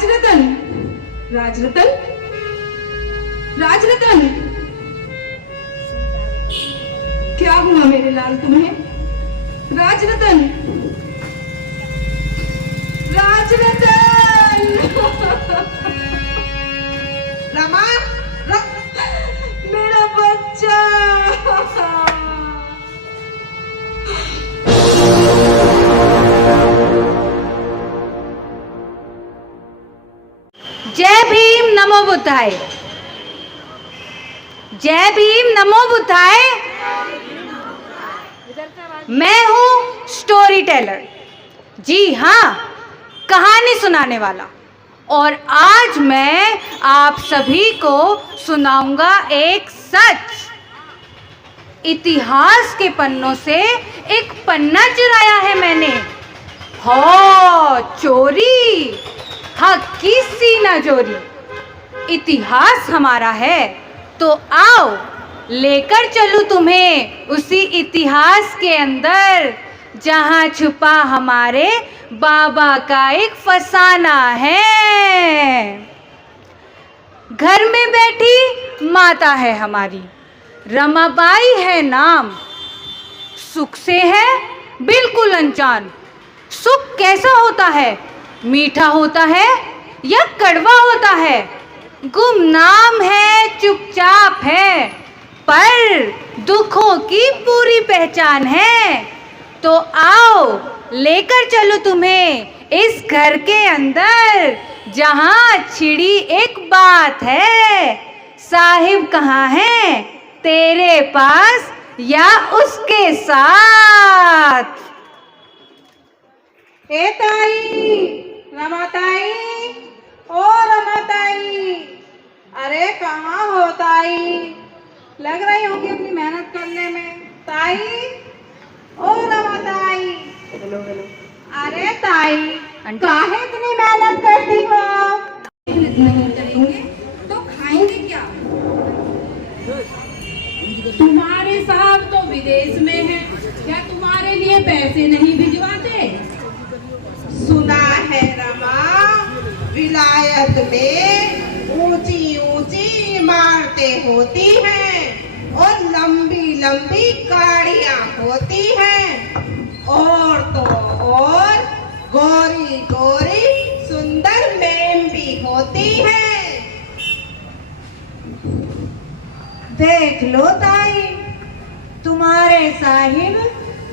राजरतन, राजरतन, राजरतन, क्या हुआ मेरे लाल तुम्हें? राजरतन, राजरतन। रमा, मेरा बच्चा। जय भीम नमो बुद्धाय। जय भीम नमो बुद्धाय। मैं हूँ स्टोरी टेलर, जी हाँ, कहानी सुनाने वाला। और आज मैं आप सभी को सुनाऊंगा एक सच। इतिहास के पन्नों से एक पन्ना चुराया है मैंने। हो चोरी, हक की सीना चोरी। इतिहास हमारा है तो आओ लेकर चलूं तुम्हें उसी इतिहास के अंदर, जहां छुपा हमारे बाबा का एक फसाना है। घर में बैठी माता है हमारी, रमाबाई है नाम। सुख से है बिल्कुल अनजान। सुख कैसा होता है? मीठा होता है या कड़वा होता है? गुमनाम है, चुपचाप है, पर दुखों की पूरी पहचान है। तो आओ लेकर चलो तुम्हें इस घर के अंदर, जहां छिड़ी एक बात है। साहिब कहाँ है, तेरे पास या उसके साथ? ए ताई, रमाताई, ओ रमाताई, अरे कहाँ हो ताई? लग रही होगी अपनी मेहनत करने में। ताई, ओ रमाताई, हेलो हेलो। अरे ताई, आंटी। काहे इतनी मेहनत करती हो? मेहनत नहीं करेंगे तो खाएंगे क्या? तुम्हारे साहब तो विदेश में हैं, क्या तुम्हारे लिए पैसे नहीं भिजवाते? सुना है रमा, विलायत में ऊंची ऊंची इमारतें होती हैं और लंबी लंबी गाड़ियां होती हैं, और तो और गोरी गोरी सुंदर मेम भी होती है। देख लो ताई, तुम्हारे साहिब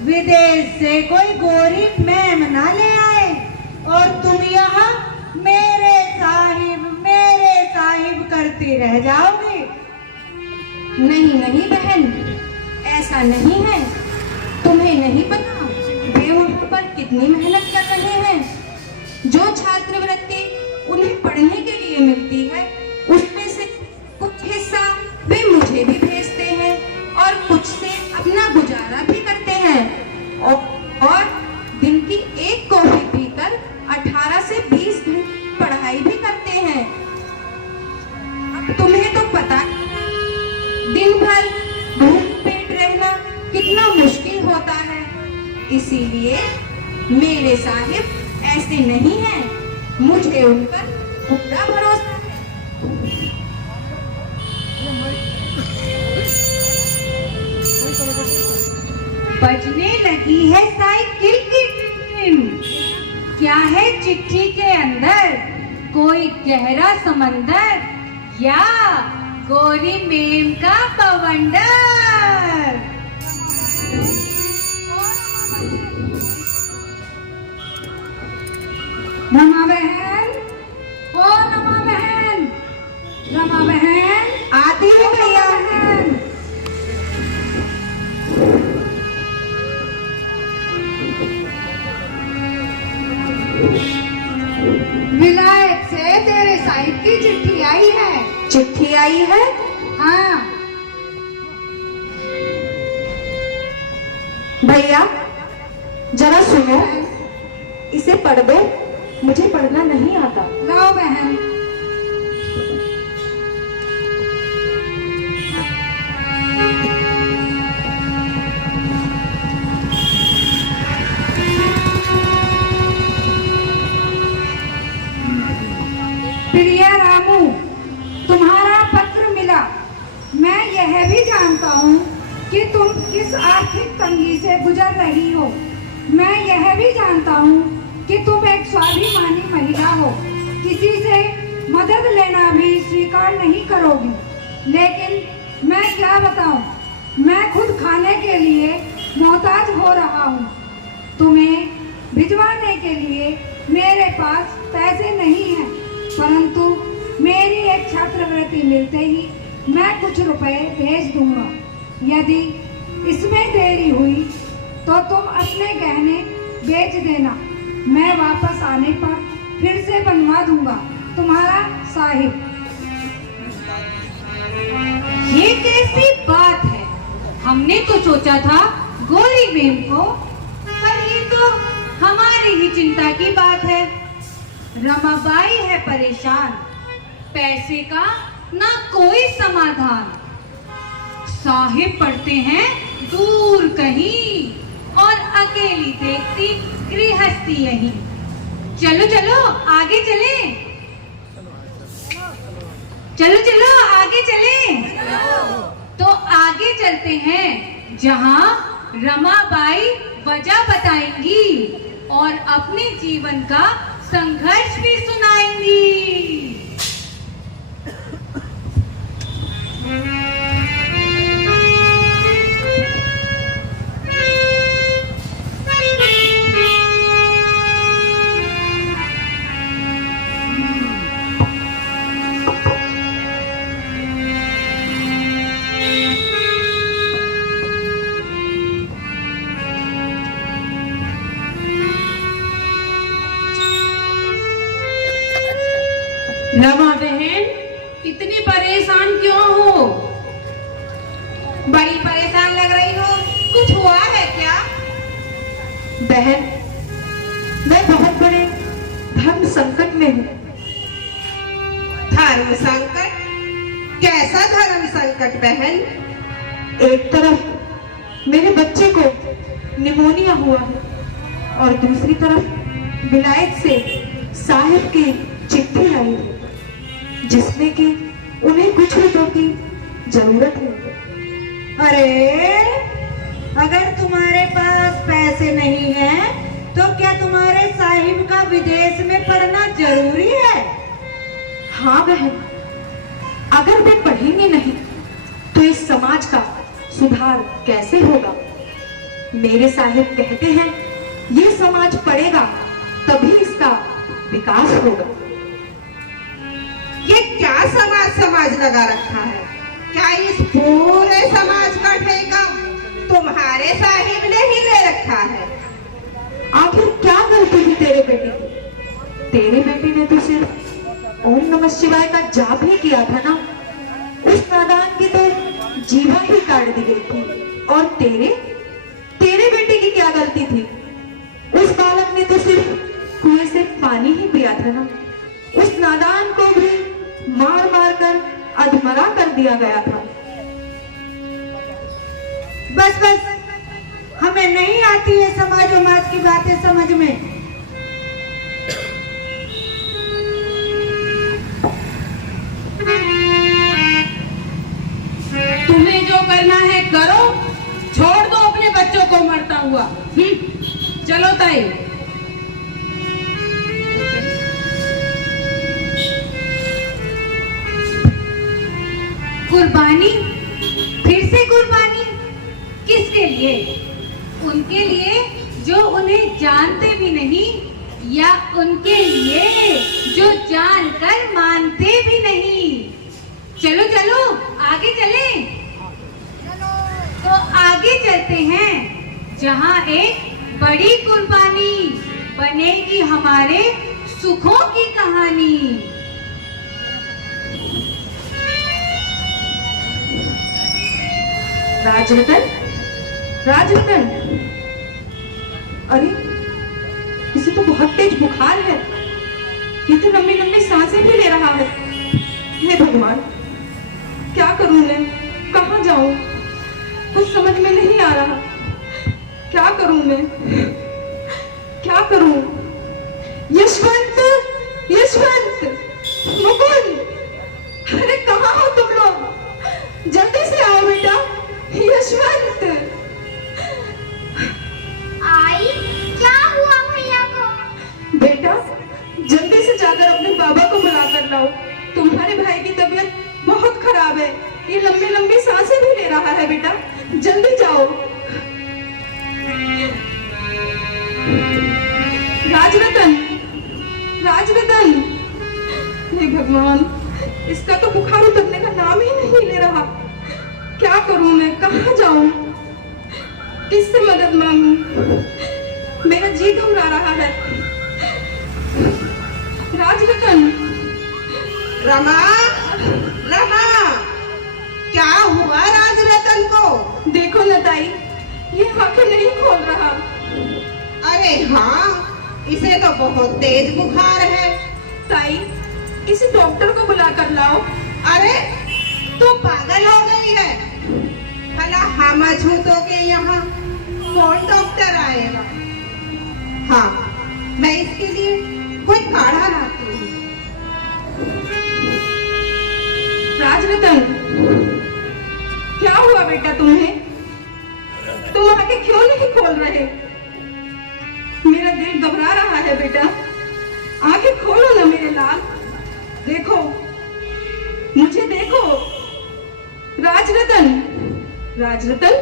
विदेश से कोई गोरी मैम ना ले आए और तुम यहाँ मेरे साहिब करती रह जाओगी। नहीं नहीं बहन, ऐसा नहीं है। तुम्हें नहीं पता वे वहाँ पर कितनी मेहनत कर रहे हैं। जो छात्रवृत्ति उन्हें पढ़ने के लिए मिलती है, उसमें से कुछ हिस्सा वे मुझे भी भेजते हैं और कुछ से अपना गुजारा भी करते हैं। और दिन की एक कॉफी पीकर 18 से 20 घंटे पढ़ाई भी करते हैं। अब तुम्हें तो पता, दिन भर भूख पेट रहना कितना मुश्किल होता है। इसीलिए मेरे साहिब ऐसे नहीं हैं। मुझे उन पर पूरा भरोसा है। बजने लगी है साइकिल की टीम। क्या है चिट्ठी के अंदर? कोई गहरा समंदर या गोरी मेम का बवंडर? रमा बहन, ओ रमा बहन, रमा बहन, आती है भैया। विलायत से तेरे साहिब की चिट्ठी आई है। चिट्ठी आई है? हाँ भैया जरा सुनो, इसे पढ़ दो, मुझे पढ़ना नहीं आता। लाओ बहन। प्रिय रामू, तुम्हारा पत्र मिला। मैं यह भी जानता हूँ कि तुम किस आर्थिक तंगी से गुजर रही हो। मैं यह भी जानता हूँ कि तुम एक स्वाभिमानी महिला हो, किसी से मदद लेना भी स्वीकार नहीं करोगी। लेकिन मैं क्या बताऊँ, मैं खुद खाने के लिए मोहताज हो रहा हूँ। तुम्हें भिजवाने के लिए मेरे पास पैसे नहीं हैं, परंतु मेरी एक छात्रवृत्ति मिलते ही मैं कुछ रुपए भेज दूंगा। यदि इसमें देरी हुई तो तुम अपने गहने बेच देना। मैं वापस आने पर फिर से बनवा दूंगा। तुम्हारा साहिब। ये कैसी बात है? हमने तो सोचा था गोरी बेम को, पर ये तो हमारी ही चिंता की बात है। रमाबाई है परेशान, पैसे का ना कोई समाधान। साहिब पढ़ते हैं दूर कहीं और अकेली देखती गृहस्थी यहीं। चलो चलो आगे चलें, चलो चलो आगे चलें। तो आगे चलते हैं जहां रमाबाई वजह बताएंगी और अपने जीवन का संघर्ष भी सुनाएंगी। रमा बहन, इतनी परेशान क्यों हो? बड़ी परेशान लग रही हो, कुछ हुआ है क्या? बहन, मैं बहुत बड़े धर्म संकट में हूँ। धर्म संकट? कैसा धर्म संकट बहन? एक तरफ मेरे बच्चे को निमोनिया हुआ है और दूसरी तरफ विलायत से साहिब की चिट्ठी आई है जिसमें कि उन्हें कुछ रुपयों की जरूरत है। अरे, अगर तुम्हारे पास पैसे नहीं हैं, तो क्या तुम्हारे साहिब का विदेश में पढ़ना जरूरी है? हाँ बहन, अगर वे पढ़ेंगे नहीं तो इस समाज का सुधार कैसे होगा? मेरे साहिब कहते हैं ये समाज पढ़ेगा तभी इसका विकास होगा। ये क्या समाज लगा रखा है? क्या इस पूरे समाज का ठेका तुम्हारे साहिब ने ही ले रखा है? आखिर क्या गलती थी तेरे बेटे की? तेरे बेटे ने तो सिर्फ ओम नमः शिवाय का जाप ही किया था ना। उस नादान की तो जीवा ही काट दी गई थी। और तेरे बेटे की क्या गलती थी? उस बालक ने तो सिर्फ कुएं से पानी ही पिया था ना। उस नादान को भी मार मार कर अधमरा कर दिया गया था। बस बस, हमें नहीं आती है समाज की बातें समझ में। तुम्हें जो करना है करो, छोड़ दो अपने बच्चों को मरता हुआ। चलो ताई। कुर्बानी? फिर से कुर्बानी? किसके लिए? उनके लिए जो उन्हें जानते भी नहीं, या उनके लिए जो जानकर मानते भी नहीं? चलो चलो आगे चलें। तो आगे चलते हैं जहां एक बड़ी कुर्बानी बनेगी हमारे सुखों की कहानी। राजरतन, अरे इसे तो बहुत तेज बुखार है। ये तो लंबी लंबी सांसें भी ले रहा है। हे भगवान, क्या करूं मैं? कहाँ जाऊं? कुछ समझ में नहीं आ रहा। क्या करूं मैं? क्या करूं? यशवंत, यशवंत, जाकर अपने बाबा को बुला कर लाओ। तुम्हारे भाई की तबीयत बहुत खराब है, ये लंबी लंबी सांसें भी ले रहा है बेटा, जल्दी जाओ। राजरतन, राजरतन, हे भगवान, इसका तो बुखार उतरने का नाम ही नहीं ले रहा। क्या करूं मैं, कहाँ जाऊं, किससे मदद मांगूं? मेरा जी घबरा रहा है। राजरतन, रमा, रमा, क्या हुआ राजरतन को? देखो न ताई, ये आंखें नहीं खोल रहा। अरे हाँ, इसे तो बहुत तेज बुखार है। ताई, किसी डॉक्टर को बुला कर लाओ। अरे तू पागल हो गई है? भला हम अछूतों के यहाँ कौन डॉक्टर आएगा? हाँ, मैं इसके लिए कोई काढ़ा लाती हूँ। राजरतन, क्या हुआ बेटा तुम्हें? तुम आंखें क्यों नहीं खोल रहे? मेरा दिल घबरा रहा है बेटा, आंखें खोलो ना मेरे लाल। देखो, मुझे देखो। राजरतन, राजरतन,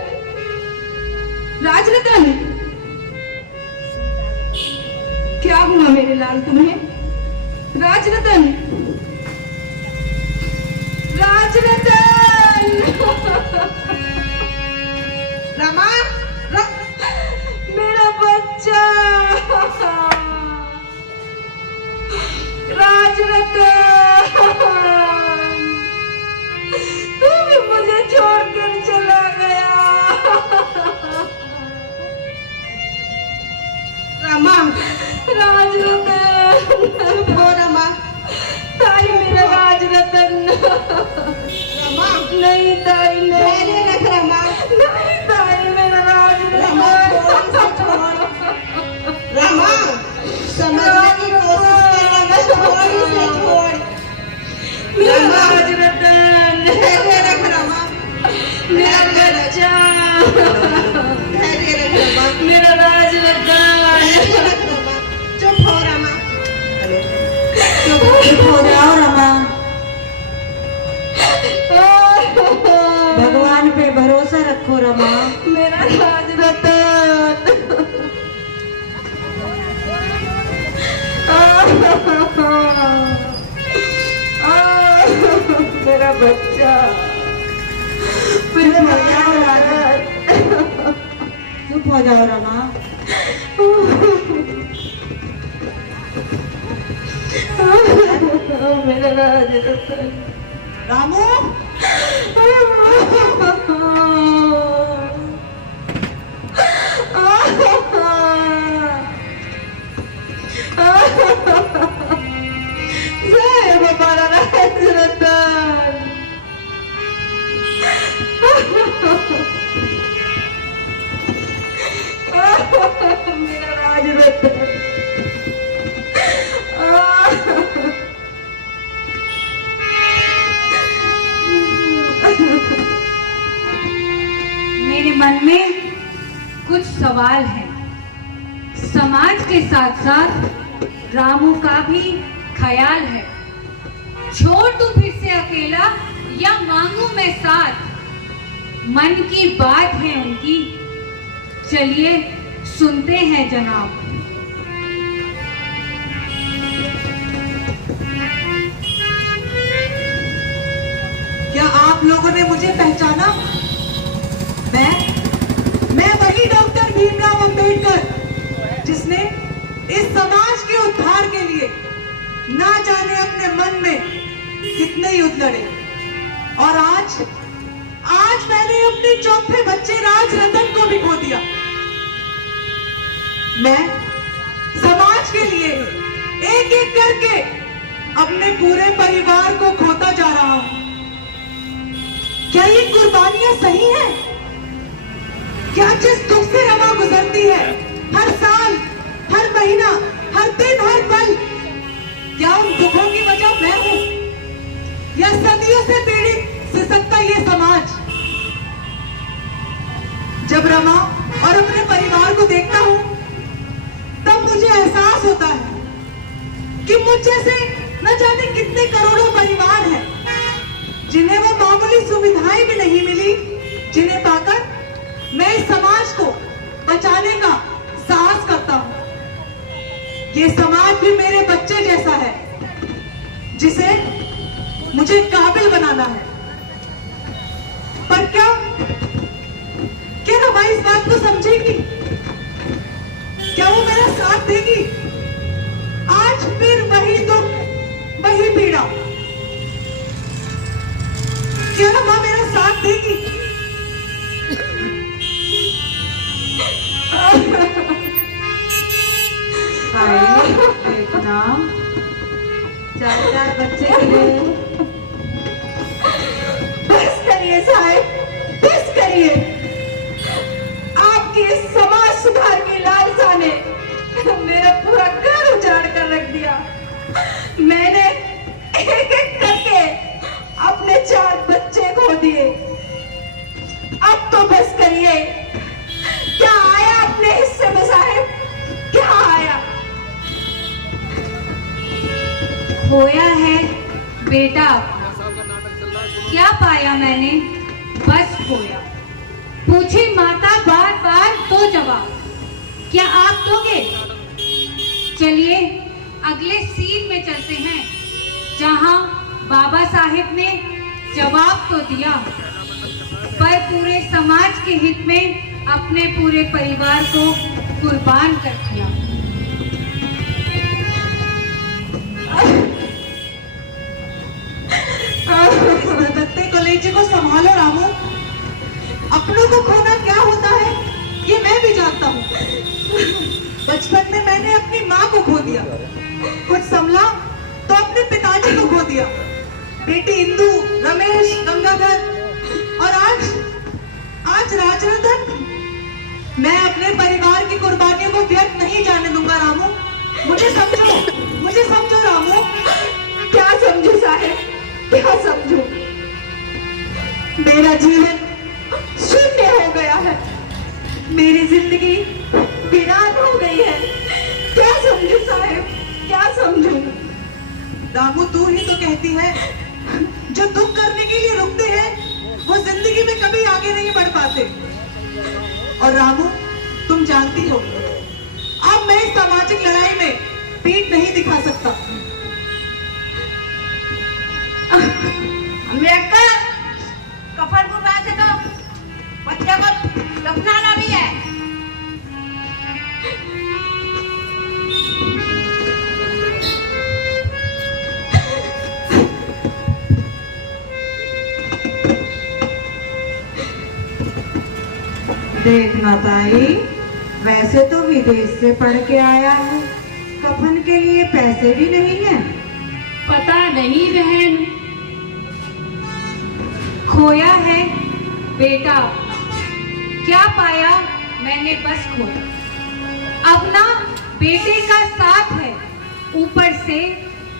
राजरतन, क्या हुआ मेरे लाल तुम्हें? राजरतन, राजरतन, रमा, मेरा बच्चा, राजरतन, तू भी मुझे छोड़कर चला गया। रमा, राजरतन, चुप हो रमा। ताई मेरा राजरतन। रमा, नहीं ताई मैंने नहीं, रख रमा। नहीं ताई मेरा रमा, राजरतन। रमा, समझने की कोशिश कर रहा, थोड़ी से छोड़। मेरा रमा, राजरतन, धैर्य रख रमा। मेरा बच्चा, धैर्य रख रमा। मेरा राजरतन। धैर्य रख रमा। चुप हो रमा। चुप हो जाओ रमा, भगवान पे भरोसा रखो रमा। मेरा राजरतन, मेरा बच्चा, चुप हो जाओ राजा, चुप हो जाओ रमा। मेरा राजरतन। रामू, साहेब हमारा राजरतन। मेरा राजरतन। मेरे मन में कुछ सवाल है। समाज के साथ साथ रामू का भी ख्याल है। छोड़ तू फिर से अकेला या मांगू मैं साथ? मन की बात है उनकी, चलिए सुनते हैं जनाब। क्या आप लोगों ने मुझे पहचाना? मैं वही डॉक्टर भीमराव अंबेडकर जिसने इस समाज के उद्धार के लिए ना जाने अपने मन में कितने युद्ध लड़े, और आज मैंने अपने चौथे बच्चे राजरतन को भी खो दिया। मैं समाज के लिए एक एक करके अपने पूरे परिवार को खोता जा रहा हूं। क्या ये कुर्बानियां सही हैं? क्या जिस दुख से रमा गुजरती है हर साल, हर महीना, हर दिन, हर पल, क्या उन दुखों की वजह मैं हूं या सदियों से पीड़ित सिसकता ये समाज? जब रमा और अपने परिवार को देखता हूं तब मुझे एहसास होता है कि मुझ जैसे न जाने कितने करोड़ों परिवार हैं जिन्हें वो मामूली सुविधाएं भी नहीं मिली, जिन्हें पाकर मैं इस समाज को बचाने का साहस करता हूँ। ये समाज भी मेरे बच्चे जैसा है जिसे मुझे काबिल बनाना है। पर क्या रमा इस बात को समझेगी? क्या वो मेरा साथ देगी? आज फिर वही दुख, वही पीड़ा। क्या रमा मेरा साथ देगी? देखना, 4 बच्चे मिले। बस करिए साहब, बस करिए। आपकी इस समाज सुधार की लालसा ने मेरा पूरा घर उजाड़ कर रख दिया। मैंने एक एक करके अपने 4 बच्चे खो दिए। अब तो बस करिए। क्या आया अपने हिस्से में साहब? क्या आया? खोया है बेटा, क्या पाया मैंने? बस खोया। पूछी माता बार बार तो जवाब क्या आप दोगे? चलिए अगले सीन में चलते हैं, जहां बाबा साहेब ने जवाब तो दिया पर पूरे समाज के हित में अपने पूरे परिवार को कुर्बान कर दिया। दत्ते कलेजे को संभालो रामू। अपनों को खोना क्या होता है ये मैं भी जानता हूँ। बचपन में मैंने अपनी माँ को खो दिया, कुछ संभला तो अपने पिताजी को खो दिया, बेटी इंदु, रमेश, गंगाधर और आज राजरतन। मैं अपने परिवार की कुर्बानियों को व्यर्थ नहीं जाने दूंगा रामू। मुझे समझो रामू। क्या समझू साहब, क्या समझू? मेरा जीवन शून्य हो गया है, मेरी जिंदगी वीरान हो गई है। क्या समझू साहब, क्या समझू? रामू तू ही तो कहती है जो दुख करने के लिए रुकते हैं वो जिंदगी में कभी आगे नहीं बढ़ पाते। और रामू तुम जानती हो अब मैं इस सामाजिक लड़ाई में पीठ नहीं दिखा सकता। कफन को वैसे तो बच्चे को दफनाना भी है। देखना ताई, वैसे तो विदेश से पढ़ के आया है, कफन के लिए पैसे भी नहीं है। पता नहीं बहन, खोया है बेटा, क्या पाया मैंने? बस खोया। अब ना बेटे का साथ है, ऊपर से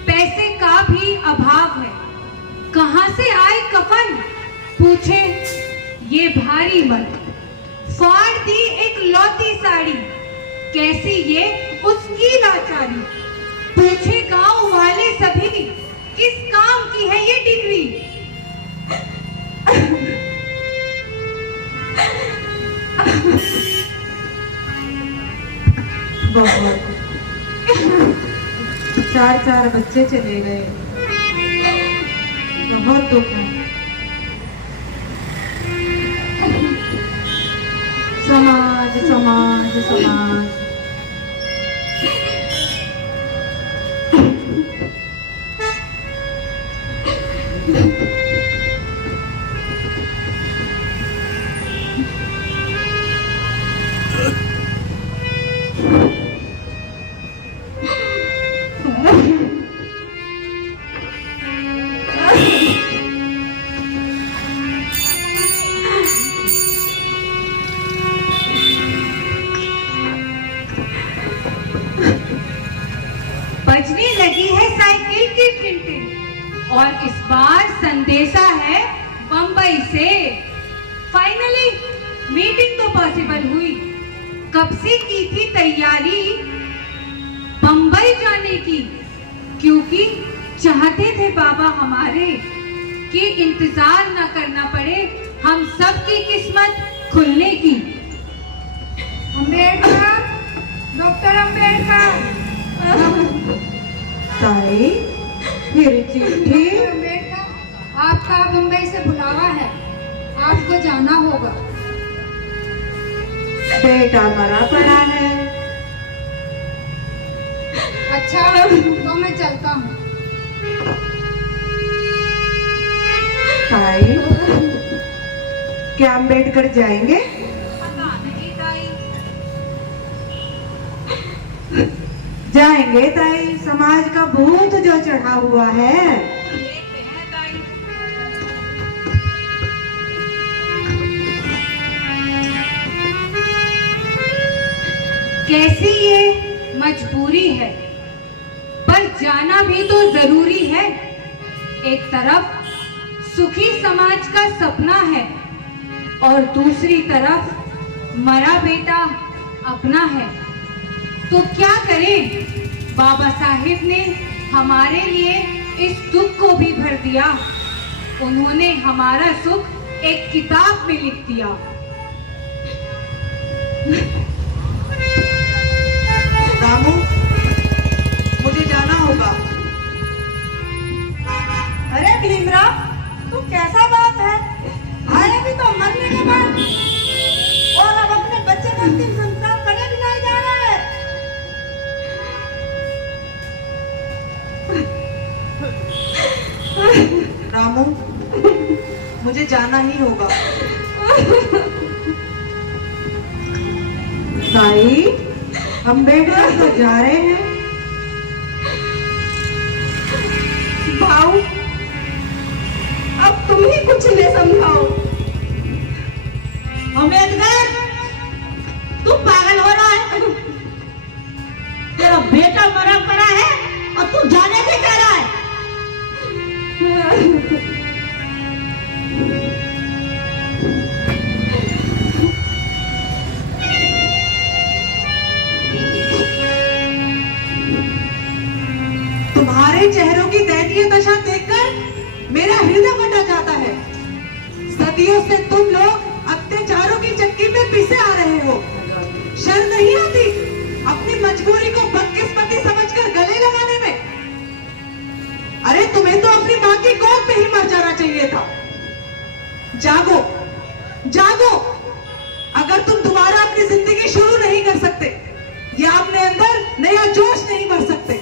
पैसे का भी अभाव है। कहां से आए कफन? पूछे ये भारी मत। फाड़ दी एक लौती साड़ी, कैसी ये उसकी लाचारी। पूछे गांव वाले सभी किस काम की है ये डिग्री? बहुत 4 बच्चे चले गए, बहुत दुख है। समाज समाज समाज। बजने लगी है साइकिल की टिन-टिन और इस बार संदेशा है बंबई से। फाइनली मीटिंग तो पॉसिबल हुई। कब से की थी तैयारी बंबई जाने की, क्योंकि चाहते थे बाबा हमारे कि इंतजार न करना पड़े हम सबकी किस्मत खुलने की। अम्बेडकर, डॉक्टर अम्बेडकर, ताई फिर चिट्ठी। डॉक्टर अम्बेडकर, आपका मुंबई से बुलावा है, आपको जाना होगा। बेटा मरा पड़ा है। अच्छा तो मैं चलता हूँ। ताई क्या अम्बेडकर जाएंगे? पता नहीं ताई। जाएंगे ताई, समाज का भूत जो चढ़ा हुआ है। देखते हैं ताई। कैसी ये मजबूरी है, पर जाना भी तो जरूरी है। एक तरफ सुखी समाज का सपना है और दूसरी तरफ मरा बेटा अपना है। तो क्या करें, बाबा साहिब ने हमारे लिए इस दुख को भी भर दिया। उन्होंने हमारा सुख एक किताब में लिख दिया। रामू, मुझे जाना होगा। अरे भीमराव, तू कैसा बात है? आए भी तो मरने के बाद और अब अपने बच्चे का अंतिम संस्कार करने भी नहीं जा रहा है। रामू, मुझे जाना ही होगा। ताई अम्बेडकर तो जा रहे हैं। भाऊ, अब तुम ही कुछ इन्हें समझाओ। अम्बेडकर, तू पागल हो रहा है। तेरा बेटा मरा पड़ा है और तू जाने से कह रहा है। तुम्हारे चेहरों की दयनीय दशा देखकर मेरा हृदय फटा जाता है। सदियों से तुम लोग अत्याचारों की चक्की में पिसे आ रहे हो। शर्म नहीं आती अपनी मजबूरी को बदकिस्मती समझकर गले लगाने में? अरे तुम्हें तो अपनी माँ की गोद में ही मर जाना चाहिए था। जागो, जागो। अगर तुम दोबारा अपनी जिंदगी शुरू नहीं कर सकते या अपने अंदर नया जोश नहीं भर सकते,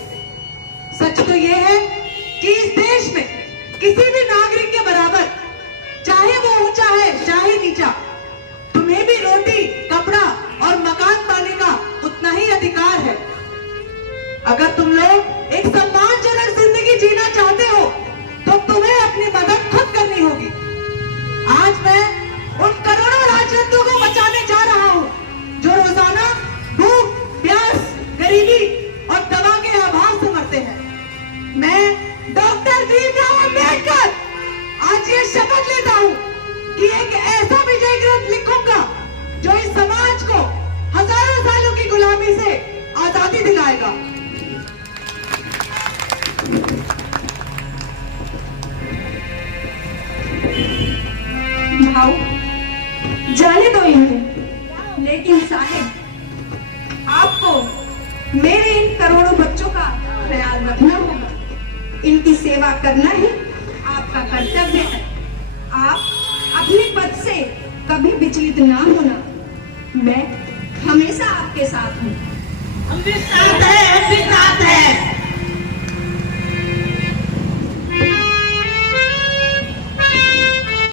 सच तो यह है कि इस देश में किसी भी नागरिक के बराबर, चाहे वो ऊंचा है चाहे नीचा, तुम्हें भी रोटी, कपड़ा और मकान पाने का उतना ही अधिकार है। अगर तुम लोग एक सम्मानजनक जिंदगी जीना चाहते हो तो तुम्हें अपनी मदद खुद करनी होगी। आज मैं उन करोड़ों राजरत्नों को बचाने जा रहा हूं जो रोजाना भूख, प्यास, गरीबी और दवा के अभाव से मरते हैं। मैं डॉक्टर भीमराव अम्बेडकर आज ये शपथ लेता हूँ कि एक ऐसा विजय ग्रंथ लिखूंगा जो इस समाज को हजारों सालों की गुलामी से आजादी दिलाएगा। भाऊ, जाने दो इन्हें, लेकिन साहिब आपको मेरे इन करोड़ों बच्चों का ख्याल रखना होगा। इनकी सेवा करना ही आपका कर्तव्य है। आप अपने पद से कभी विचलित ना होना। मैं हमेशा आपके साथ हूँ। हम भी साथ हैं, हम भी साथ हैं।